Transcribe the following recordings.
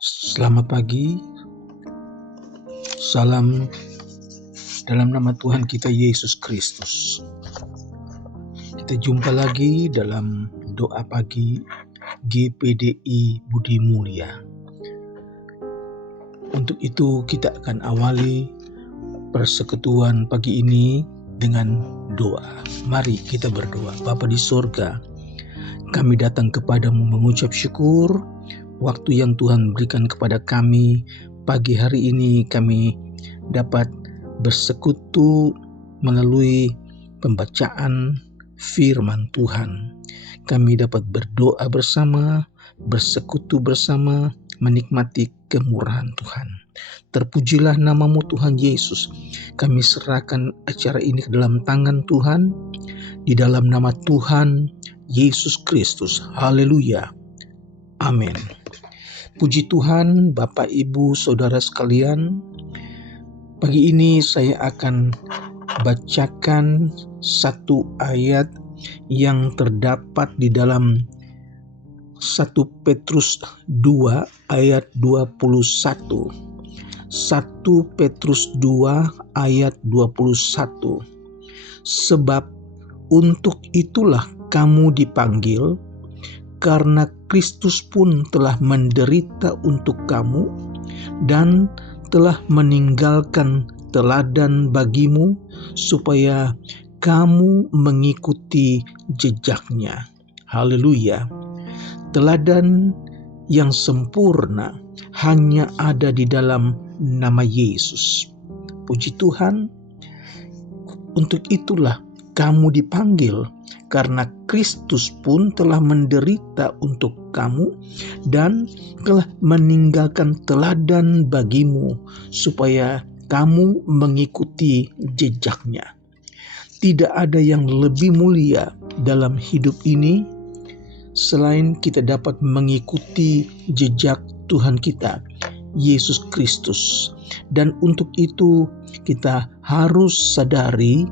Selamat pagi, salam dalam nama Tuhan kita Yesus Kristus. Kita jumpa lagi dalam doa pagi GPDI Budi Mulia. Untuk itu kita akan awali persekutuan pagi ini dengan doa. Mari kita berdoa. Bapa di surga, kami datang kepadamu mengucap syukur waktu yang Tuhan berikan kepada kami. Pagi hari ini kami dapat bersekutu melalui pembacaan firman Tuhan. Kami dapat berdoa bersama, bersekutu bersama, menikmati kemurahan Tuhan. Terpujilah namamu Tuhan Yesus. Kami serahkan acara ini ke dalam tangan Tuhan, di dalam nama Tuhan Yesus Kristus. Haleluya. Amin. Puji Tuhan, Bapak, Ibu, Saudara sekalian. Pagi ini saya akan bacakan satu ayat yang terdapat di dalam 1 Petrus 2 ayat 21. 1 Petrus 2 ayat 21. Sebab untuk itulah kamu dipanggil, karena Kristus pun telah menderita untuk kamu dan telah meninggalkan teladan bagimu supaya kamu mengikuti jejaknya. Haleluya. Teladan yang sempurna hanya ada di dalam nama Yesus. Puji Tuhan. Untuk itulah kamu dipanggil, karena Kristus pun telah menderita untuk kamu dan telah meninggalkan teladan bagimu supaya kamu mengikuti jejaknya. Tidak ada yang lebih mulia dalam hidup ini selain kita dapat mengikuti jejak Tuhan kita, Yesus Kristus. Dan untuk itu kita harus sadari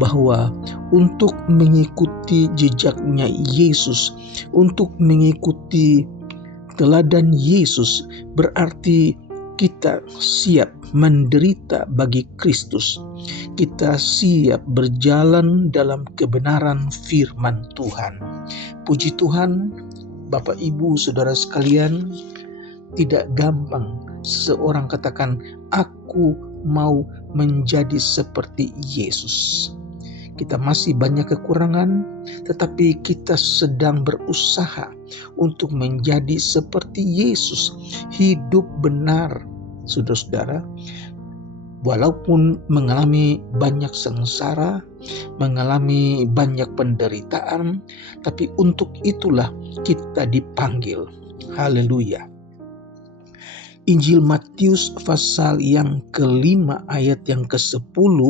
bahwa untuk mengikuti jejaknya Yesus, untuk mengikuti teladan Yesus, berarti kita siap menderita bagi Kristus. Kita siap berjalan dalam kebenaran firman Tuhan. Puji Tuhan, Bapak, Ibu, Saudara sekalian, tidak gampang seorang katakan, aku mau menjadi seperti Yesus. Kita masih banyak kekurangan, tetapi kita sedang berusaha untuk menjadi seperti Yesus. Hidup benar, saudara-saudara. Walaupun mengalami banyak sengsara, mengalami banyak penderitaan, tapi untuk itulah kita dipanggil. Haleluya. Injil Matius pasal yang ke-5 ayat yang ke-10,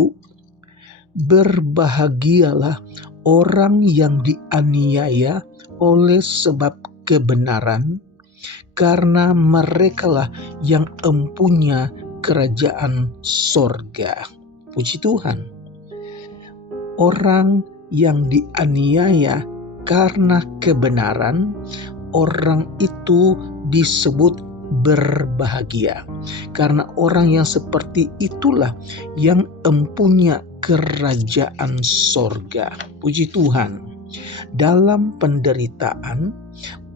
berbahagialah orang yang dianiaya oleh sebab kebenaran, karena merekalah yang empunya kerajaan sorga. Puji Tuhan. Orang yang dianiaya karena kebenaran, orang itu disebut berbahagia, karena orang yang seperti itulah yang empunya kerajaan sorga. Puji Tuhan. Dalam penderitaan,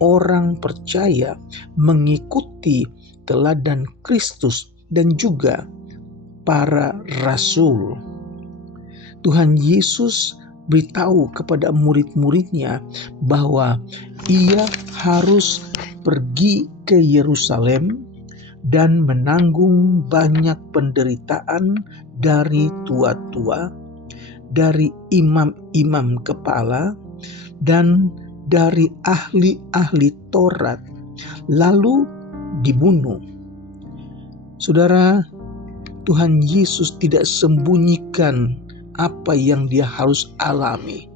orang percaya mengikuti teladan Kristus dan juga para rasul. Tuhan Yesus beritahu kepada murid-muridnya bahwa ia harus pergi ke Yerusalem dan menanggung banyak penderitaan dari tua-tua, dari imam-imam kepala, dan dari ahli-ahli Taurat, lalu dibunuh. Saudara, Tuhan Yesus tidak sembunyikan apa yang dia harus alami.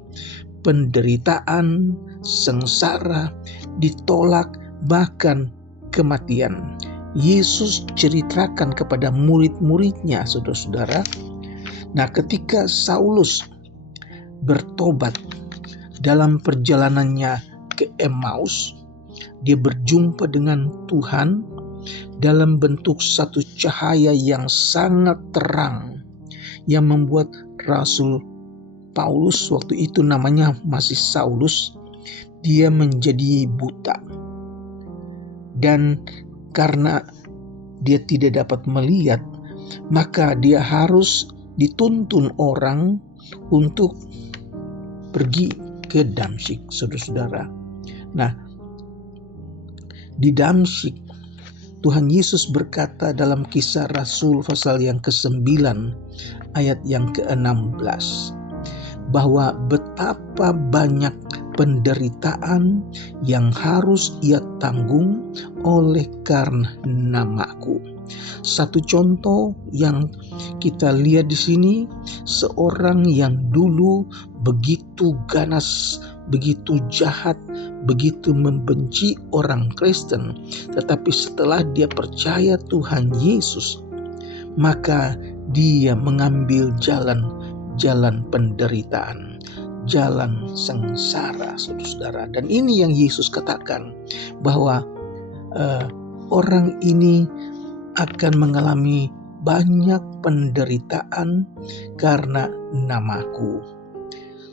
Penderitaan, sengsara, ditolak, bahkan kematian. Yesus ceritakan kepada murid-muridnya, saudara-saudara. Nah, ketika Saulus bertobat dalam perjalanannya ke Emmaus, dia berjumpa dengan Tuhan dalam bentuk satu cahaya yang sangat terang yang membuat Rasul Paulus, waktu itu namanya masih Saulus, dia menjadi buta. Dan karena dia tidak dapat melihat, maka dia harus dituntun orang untuk pergi ke Damsyik, saudara-saudara. Nah, di Damsyik, Tuhan Yesus berkata dalam Kisah Rasul pasal yang ke-9 ayat yang ke-16 bahwa betapa banyak penderitaan yang harus ia tanggung oleh karena namaku. Satu contoh yang kita lihat di sini, seorang yang dulu begitu ganas, begitu jahat, begitu membenci orang Kristen, tetapi setelah dia percaya Tuhan Yesus, maka dia mengambil jalan penderitaan, jalan sengsara, saudara-saudara. Dan ini yang Yesus katakan, bahwa orang ini akan mengalami banyak penderitaan karena namaku.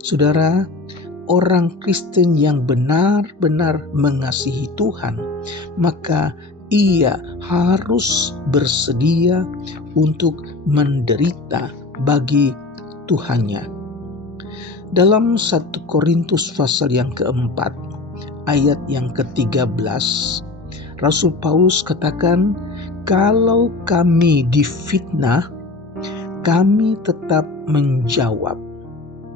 Saudara, orang Kristen yang benar-benar mengasihi Tuhan, maka ia harus bersedia untuk menderita bagi Tuhannya. Dalam 1 Korintus pasal yang keempat ayat yang ke-13, Rasul Paulus katakan, kalau kami difitnah, kami tetap menjawab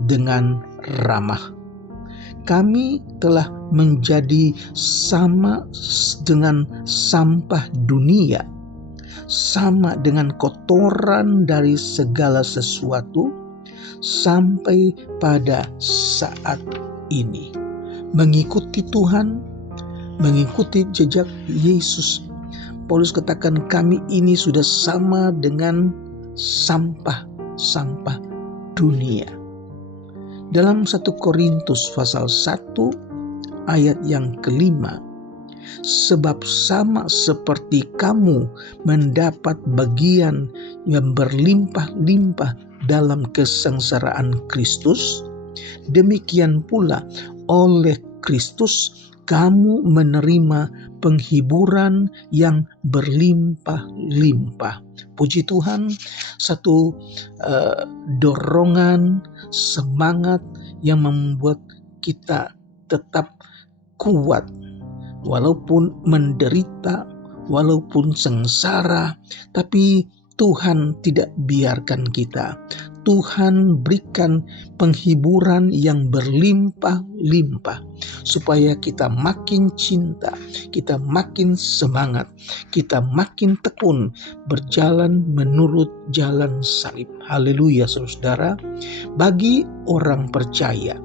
dengan ramah. Kami telah menjadi sama dengan sampah dunia, sama dengan kotoran dari segala sesuatu, sampai pada saat ini. Mengikuti Tuhan, mengikuti jejak Yesus, Paulus katakan kami ini sudah sama dengan sampah dunia. Dalam 1 Korintus pasal 1 ayat yang ke-5, sebab sama seperti kamu mendapat bagian yang berlimpah-limpah dalam kesengsaraan Kristus, demikian pula oleh Kristus kamu menerima penghiburan yang berlimpah-limpah. Puji Tuhan, satu dorongan, semangat yang membuat kita tetap kuat walaupun menderita, walaupun sengsara, tapi Tuhan tidak biarkan kita. Tuhan berikan penghiburan yang berlimpah-limpah supaya kita makin cinta, kita makin semangat, kita makin tekun berjalan menurut jalan salib. Haleluya, saudara. Bagi orang percaya,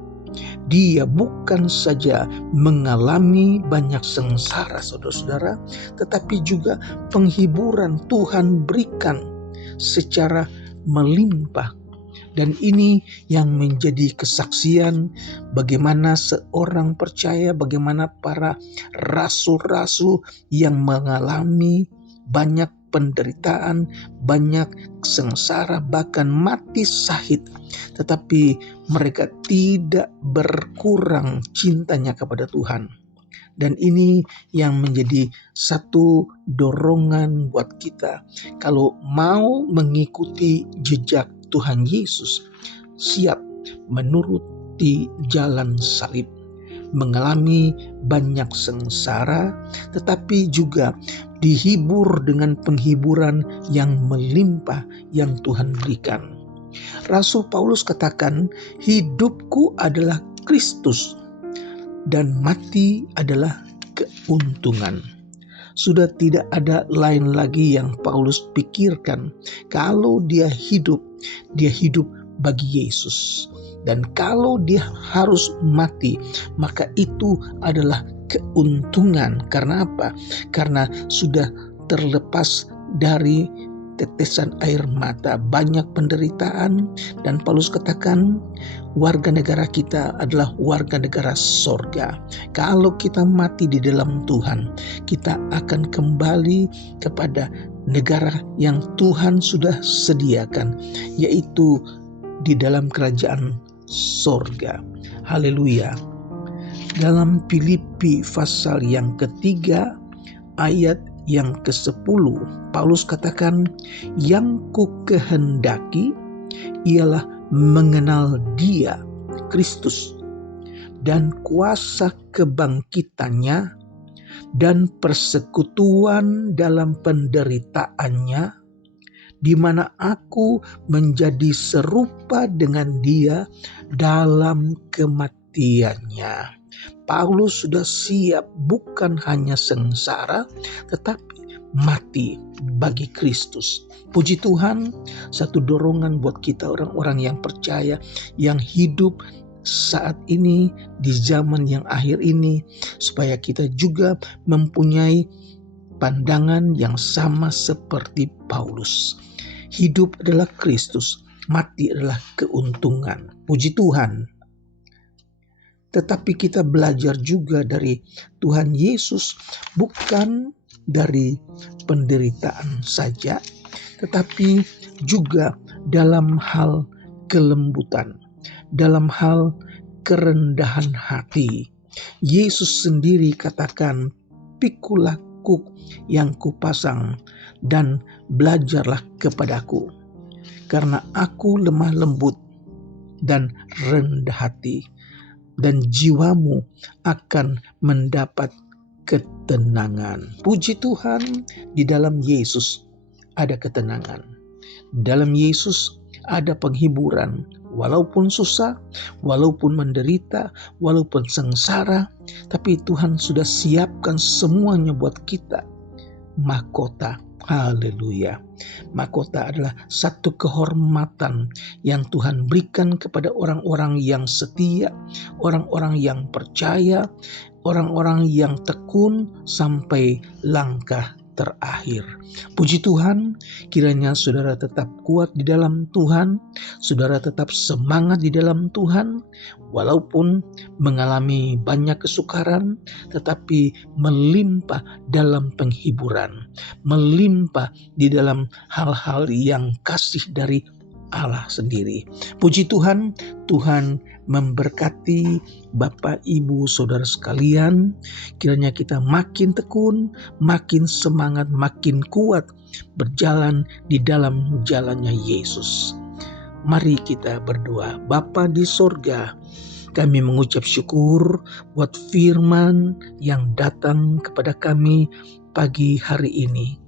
dia bukan saja mengalami banyak sengsara, saudara-saudara, tetapi juga penghiburan Tuhan berikan secara melimpah. Dan ini yang menjadi kesaksian bagaimana seorang percaya, bagaimana para rasul-rasul yang mengalami banyak penderitaan, banyak sengsara, bahkan mati syahid, tetapi mereka tidak berkurang cintanya kepada Tuhan. Dan ini yang menjadi satu dorongan buat kita. Kalau mau mengikuti jejak Tuhan Yesus, siap menuruti jalan salib, mengalami banyak sengsara, tetapi juga dihibur dengan penghiburan yang melimpah yang Tuhan berikan. Rasul Paulus katakan, hidupku adalah Kristus dan mati adalah keuntungan. Sudah tidak ada lain lagi yang Paulus pikirkan. Kalau dia hidup bagi Yesus. Dan kalau dia harus mati, maka itu adalah keuntungan. Karena apa? Karena sudah terlepas dari tetesan air mata, banyak penderitaan, dan Paulus katakan warga negara kita adalah warga negara sorga. Kalau kita mati di dalam Tuhan, kita akan kembali kepada negara yang Tuhan sudah sediakan, yaitu di dalam kerajaan sorga. Haleluya. Dalam Filipi pasal yang ketiga ayat yang ke-10, Paulus katakan, yang ku kehendaki ialah mengenal Dia, Kristus, dan kuasa kebangkitannya dan persekutuan dalam penderitaannya, di mana aku menjadi serupa dengan Dia dalam kematiannya. Paulus sudah siap bukan hanya sengsara, tetapi mati bagi Kristus. Puji Tuhan, satu dorongan buat kita orang-orang yang percaya, yang hidup saat ini di zaman yang akhir ini, supaya kita juga mempunyai pandangan yang sama seperti Paulus. Hidup adalah Kristus, mati adalah keuntungan. Puji Tuhan. Tetapi kita belajar juga dari Tuhan Yesus, bukan dari penderitaan saja, tetapi juga dalam hal kelembutan, dalam hal kerendahan hati. Yesus sendiri katakan, pikulah kuk yang kupasang dan belajarlah kepadaku, karena aku lemah lembut dan rendah hati, dan jiwamu akan mendapat ketenangan. Puji Tuhan, di dalam Yesus ada ketenangan. Di dalam Yesus ada penghiburan. Walaupun susah, walaupun menderita, walaupun sengsara, tapi Tuhan sudah siapkan semuanya buat kita. Mahkota. Haleluya. Mahkota adalah satu kehormatan yang Tuhan berikan kepada orang-orang yang setia, orang-orang yang percaya, orang-orang yang tekun sampai langkah terakhir. Puji Tuhan, kiranya saudara tetap kuat di dalam Tuhan, saudara tetap semangat di dalam Tuhan, walaupun mengalami banyak kesukaran, tetapi melimpah dalam penghiburan, melimpah di dalam hal-hal yang kasih dari Allah sendiri. Puji Tuhan, Tuhan memberkati Bapak, Ibu, Saudara sekalian. Kiranya kita makin tekun, makin semangat, makin kuat berjalan di dalam jalannya Yesus. Mari kita berdoa. Bapa di sorga, kami mengucap syukur buat firman yang datang kepada kami pagi hari ini.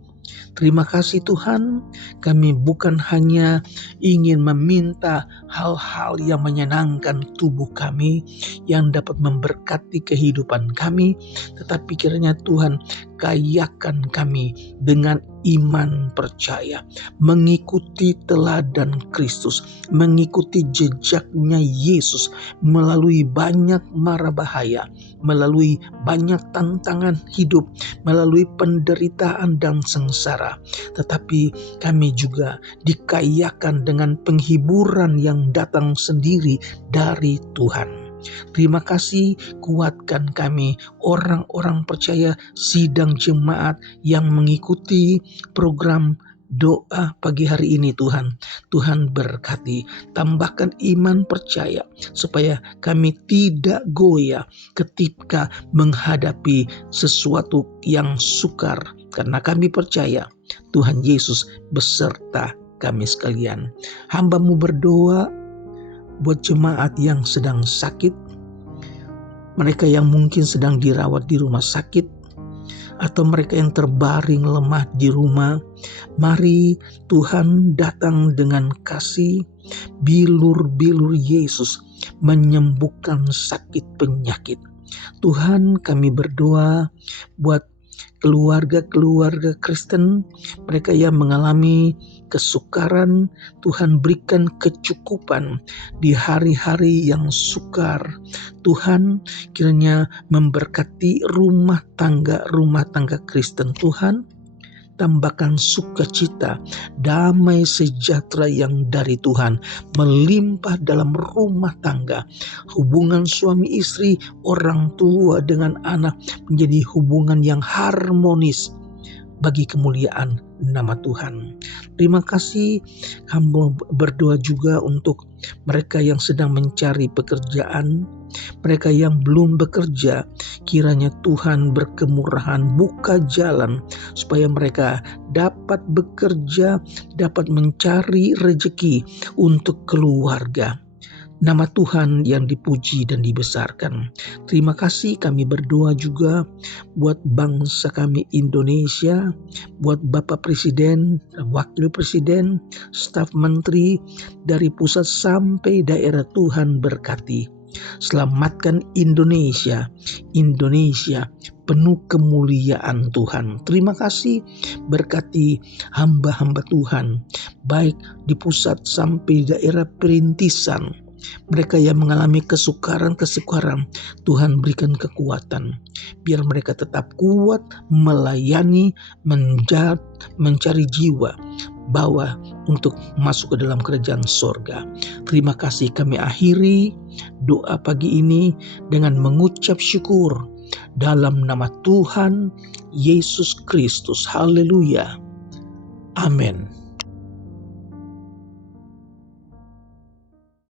Terima kasih Tuhan, kami bukan hanya ingin meminta hal-hal yang menyenangkan tubuh kami, yang dapat memberkati kehidupan kami, tetapi kiranya Tuhan kayakan kami dengan iman percaya, mengikuti teladan Kristus, mengikuti jejaknya Yesus melalui banyak mara bahaya, melalui banyak tantangan hidup, melalui penderitaan dan sengsara. Tetapi kami juga dikayakan dengan penghiburan yang datang sendiri dari Tuhan. Terima kasih, kuatkan kami orang-orang percaya sidang jemaat yang mengikuti program doa pagi hari ini Tuhan. Tuhan berkati, tambahkan iman percaya supaya kami tidak goyah ketika menghadapi sesuatu yang sukar, karena kami percaya Tuhan Yesus beserta kami sekalian. Hamba-Mu berdoa buat jemaat yang sedang sakit, mereka yang mungkin sedang dirawat di rumah sakit, atau mereka yang terbaring lemah di rumah. Mari Tuhan datang dengan kasih, bilur-bilur Yesus menyembuhkan sakit penyakit. Tuhan, kami berdoa buat keluarga-keluarga Kristen, mereka yang mengalami kesukaran. Tuhan berikan kecukupan di hari-hari yang sukar. Tuhan kiranya memberkati rumah tangga Kristen Tuhan. tambahkan sukacita, damai sejahtera yang dari Tuhan melimpah dalam rumah tangga. Hubungan suami istri, orang tua dengan anak menjadi hubungan yang harmonis bagi kemuliaan nama Tuhan. Terima kasih. Hamba berdoa juga untuk mereka yang sedang mencari pekerjaan, mereka yang belum bekerja. Kiranya Tuhan berkemurahan, buka jalan supaya mereka dapat bekerja, dapat mencari rezeki untuk keluarga. Nama Tuhan yang dipuji dan dibesarkan. Terima kasih, kami berdoa juga buat bangsa kami Indonesia, buat Bapak Presiden, Wakil Presiden, staf menteri dari pusat sampai daerah. Tuhan berkati. Selamatkan Indonesia, Indonesia penuh kemuliaan Tuhan. Terima kasih, berkati hamba-hamba Tuhan, baik di pusat sampai daerah perintisan. Mereka yang mengalami kesukaran, Tuhan berikan kekuatan. Biar mereka tetap kuat melayani, mencari jiwa bawa untuk masuk ke dalam kerajaan sorga. Terima kasih, kami akhiri doa pagi ini dengan mengucap syukur dalam nama Tuhan Yesus Kristus. Haleluya. Amin.